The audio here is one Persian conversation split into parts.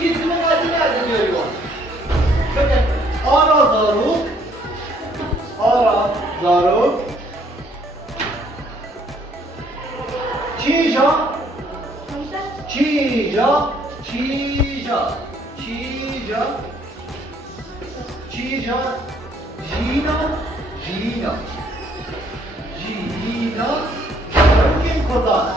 Gizli nerede görüyor? Bakın, Ara Zarok, Ara Zarok, çêja, çêja, çêja, çêja, çêja, jîyîna, jîyîna, jîyîna, Zarokên Kurdan.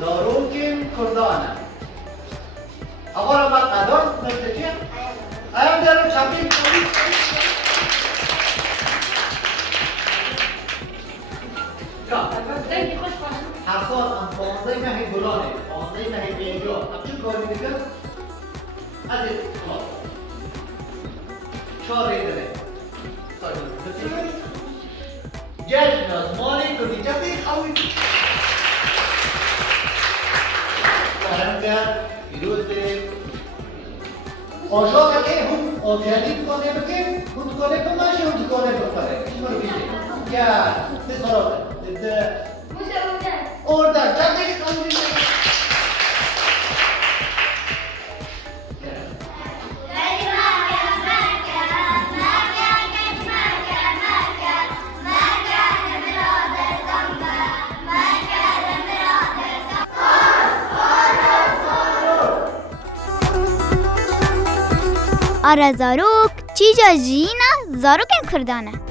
Zarokên Kurdan. Agora marcador, não entendi? Aí eu quero saber. حرفات ام 15 ماه دلاره 15 ماه بیجا اب چه کاری میکنه از خلاص 4 ریده جشن از مالی کنیجتی خوی فرنگر پیروز آجا که هم آجالی کنه بکن هم کنه بماشه هم کنه بکنه چی رو بیده یا بسرعه orada canlı kalmış. Ara Zarok, çêja jîyîna Zarokên Kurdan e.